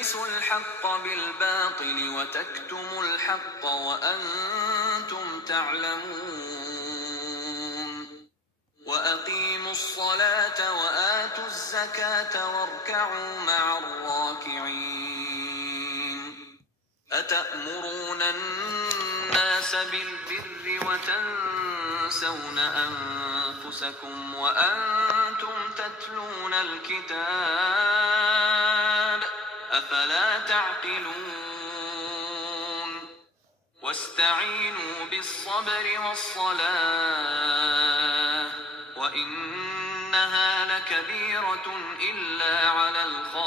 تلبسوا الحق بالباطل وتكتموا الحق وأنتم تعلمون وأقيموا الصلاة وآتوا الزكاة واركعوا مع الراكعين أتأمرون الناس بالبر وتنسون أنفسكم وأنتم تتلون الكتاب أفلا تعقلون واستعينوا بالصبر والصلاة وإنها لكبيرة إلا على الخاسرين